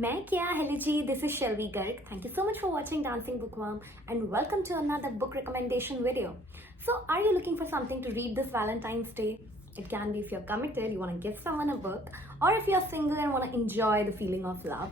मैं क्या hello ji, this is Shelby Garg. Thank you so much for watching Dancing Bookworm and welcome to another book recommendation video. So are you looking for something to read this Valentine's Day? It can be if you're committed, you want to give someone a book, or if you're single and want to enjoy the feeling of love.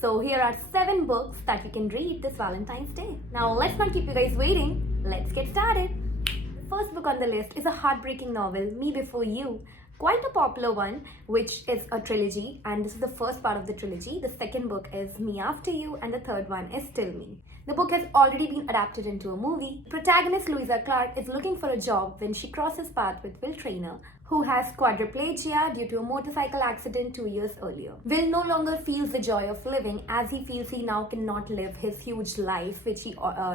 So here are 7 books that you can read this Valentine's Day. Now let's not keep you guys waiting. Let's get started. The first book on the list is a heartbreaking novel, Me Before You. Quite a popular one, which is a trilogy, and this is the first part of the trilogy. The second book is Me After You, and the third one is Still Me. The book has already been adapted into a movie. Protagonist Louisa Clark is looking for a job when she crosses paths with Will Traynor, who has quadriplegia due to a motorcycle accident 2 years earlier. Will no longer feels the joy of living, as he feels he now cannot live his huge life, which he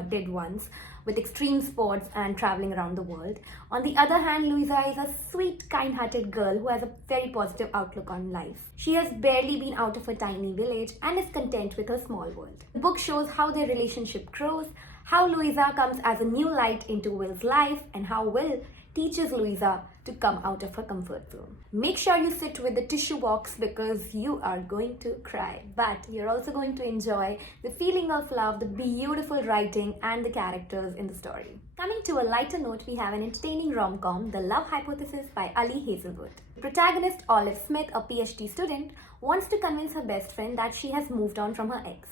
did once, with extreme sports and traveling around the world. On the other hand, Louisa is a sweet, kind-hearted girl who has a very positive outlook on life. She has barely been out of her tiny village and is content with her small world. The book shows how their relationship grows, how Louisa comes as a new light into Will's life, and how Will teaches Louisa to come out of her comfort zone. Make sure you sit with the tissue box because you are going to cry, but you're also going to enjoy the feeling of love, the beautiful writing, and the characters in the story. Coming to a lighter note, we have an entertaining rom-com, The Love Hypothesis by Ali Hazelwood. The protagonist, Olive Smith, a PhD student, wants to convince her best friend that she has moved on from her ex.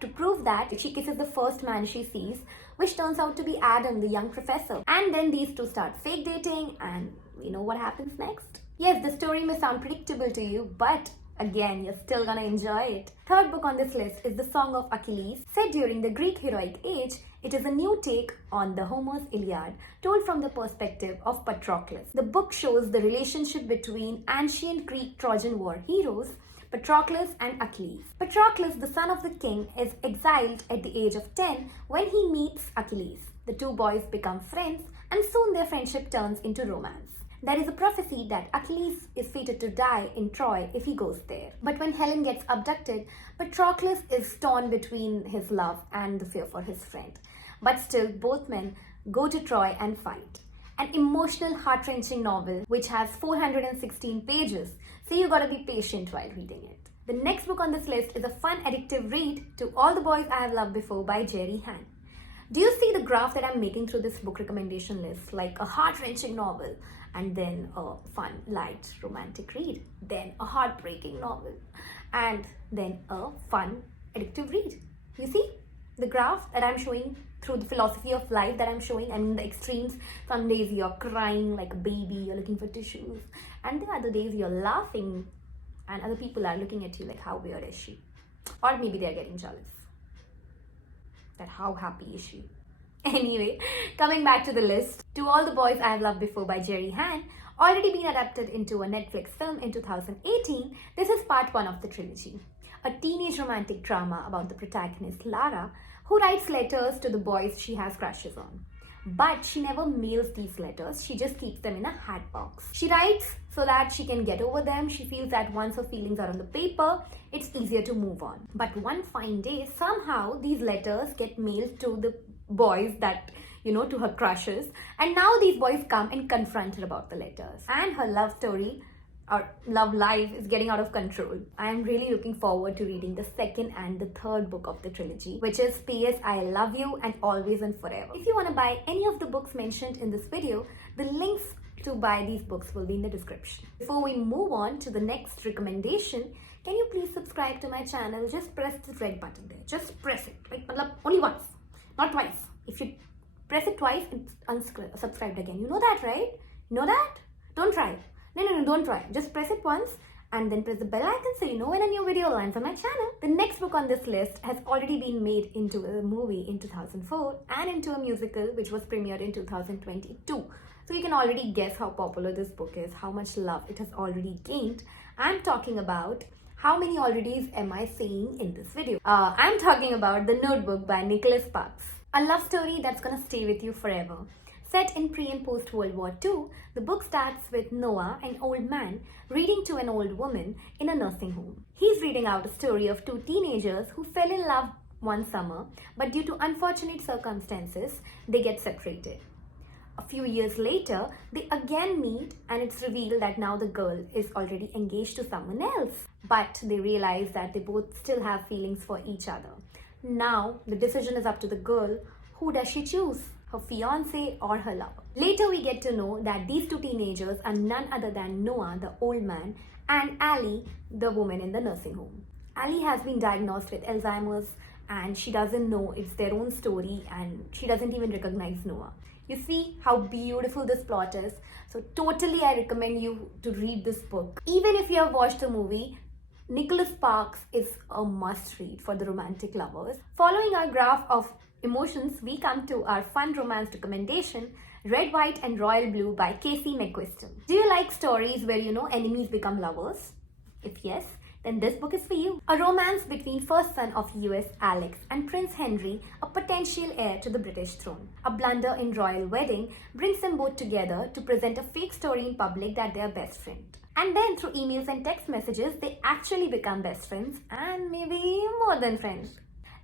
To prove that, she kisses the first man she sees, which turns out to be Adam, the young professor. And then these two start fake dating, and you know what happens next? Yes, the story may sound predictable to you, but again, you're still gonna enjoy it. Third book on this list is The Song of Achilles. Set during the Greek heroic age, it is a new take on the Homer's Iliad, told from the perspective of Patroclus. The book shows the relationship between ancient Greek Trojan War heroes Patroclus and Achilles. Patroclus, the son of the king, is exiled at the age of 10 when he meets Achilles. The two boys become friends, and soon their friendship turns into romance. There is a prophecy that Achilles is fated to die in Troy if he goes there. But when Helen gets abducted, Patroclus is torn between his love and the fear for his friend. But still, both men go to Troy and fight. An emotional, heart-wrenching novel which has 416 pages, so you gotta be patient while reading it. The next book on this list is a fun, addictive read, To All the Boys I Have Loved Before by Jerry Han. Do you see the graph that I'm making through this book recommendation list? Like a heart-wrenching novel, and then a fun, light, romantic read, then a heartbreaking novel, and then a fun, addictive read. You see the graph that I'm showing through the philosophy of life that I'm showing? I mean, the extremes. Some days you're crying like a baby, you're looking for tissues, and the other days you're laughing and other people are looking at you like, how weird is she? Or maybe they're getting jealous that how happy is she? Anyway, coming back to the list, To All the Boys I Have Loved Before by Jerry Han, already been adapted into a Netflix film in 2018. This is part 1 of the trilogy. A teenage romantic drama about the protagonist Lara, who writes letters to the boys she has crushes on. But she never mails these letters, she just keeps them in a hat box. She writes so that she can get over them. She feels that once her feelings are on the paper, it's easier to move on. But one fine day, somehow these letters get mailed to the boys that, to her crushes. And now these boys come and confront her about the letters. And her love story, our love life, is getting out of control. I am really looking forward to reading the second and the third book of the trilogy, which is P.S. I Love You and Always and Forever. If you want to buy any of the books mentioned in this video, the links to buy these books will be in the description. Before we move on to the next recommendation, can you please subscribe to my channel? Just press the red button there. Just press it. Like, only once, not twice. If you press it twice, it's unsubscribed again. You know that, right? You know that? Don't try. No, don't try. Just press it once and then press the bell icon so you know when a new video lands on my channel. The next book on this list has already been made into a movie in 2004 and into a musical which was premiered in 2022. So you can already guess how popular this book is, how much love it has already gained. I'm talking about, how many alreadys am I saying in this video? I'm talking about The Notebook by Nicholas Sparks. A love story that's gonna stay with you forever. Set in pre- and post-World War II, the book starts with Noah, an old man, reading to an old woman in a nursing home. He's reading out a story of 2 teenagers who fell in love one summer, but due to unfortunate circumstances, they get separated. A few years later, they again meet and it's revealed that now the girl is already engaged to someone else. but they realize that they both still have feelings for each other. Now, the decision is up to the girl. Who does she choose? Her fiance or her lover? Later, we get to know that these two teenagers are none other than Noah, the old man, and Ali, the woman in the nursing home. Ali has been diagnosed with Alzheimer's and she doesn't know it's their own story and she doesn't even recognize Noah. You see how beautiful this plot is. So totally I recommend you to read this book. Even if you have watched the movie, Nicholas Sparks is a must read for the romantic lovers. Following our graph of emotions, we come to our fun romance recommendation, Red, White and Royal Blue by Casey McQuiston. Do you like stories where enemies become lovers? If yes, then this book is for you. A romance between first son of US Alex and Prince Henry, a potential heir to the British throne. A blunder in royal wedding brings them both together to present a fake story in public that they are best friends. And then through emails and text messages, they actually become best friends and maybe more than friends.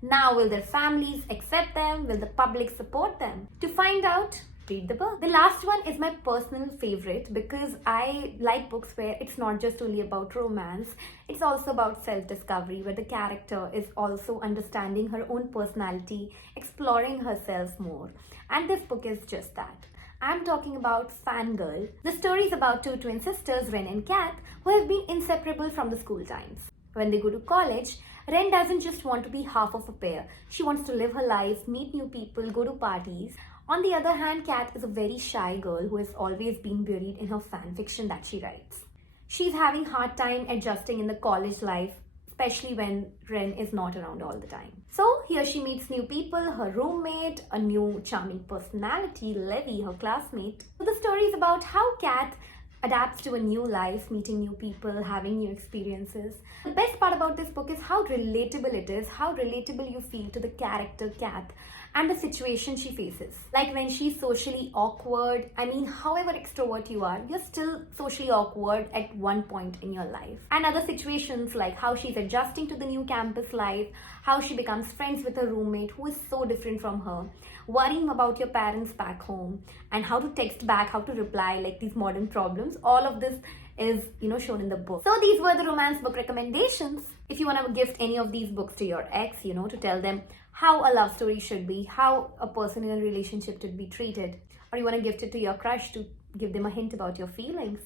Now, will their families accept them? Will the public support them? To find out, read the book. The last one is my personal favorite because I like books where it's not just only about romance, it's also about self-discovery, where the character is also understanding her own personality, exploring herself more. And this book is just that. I'm talking about Fangirl. The story is about two twin sisters, Ren and Kat, who have been inseparable from the school times. When they go to college, Ren doesn't just want to be half of a pair. She wants to live her life, meet new people, go to parties. On the other hand, Kat is a very shy girl who has always been buried in her fan fiction that she writes. She's having a hard time adjusting in the college life, especially when Ren is not around all the time. So here she meets new people, her roommate, a new charming personality, Levi, her classmate. So the story is about how Kat adapts to a new life, meeting new people, having new experiences. The best part about this book is how relatable it is, how relatable you feel to the character Kat and the situation she faces. Like when she's socially awkward, however extrovert you are, you're still socially awkward at one point in your life. And other situations like how she's adjusting to the new campus life, how she becomes friends with her roommate who is so different from her, worrying about your parents back home, and how to text back, how to reply, like these modern problems. All of this is, shown in the book. So these were the romance book recommendations. If you want to gift any of these books to your ex, to tell them how a love story should be, how a person in a relationship should be treated, or you want to gift it to your crush to give them a hint about your feelings.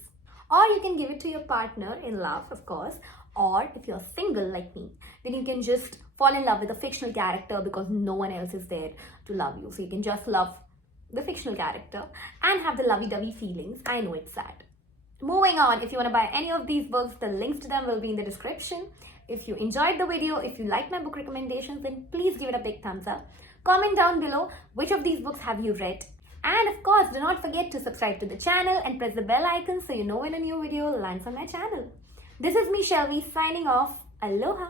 Or you can give it to your partner in love, of course. Or if you're single like me, then you can just fall in love with a fictional character because no one else is there to love you. So you can just love the fictional character and have the lovey-dovey feelings. I know it's sad. Moving on, if you want to buy any of these books, the links to them will be in the description. If you enjoyed the video, if you like my book recommendations, then please give it a big thumbs up. Comment down below which of these books have you read. And of course, do not forget to subscribe to the channel and press the bell icon so you know when a new video lands on my channel. This is me, Shelby, signing off. Aloha!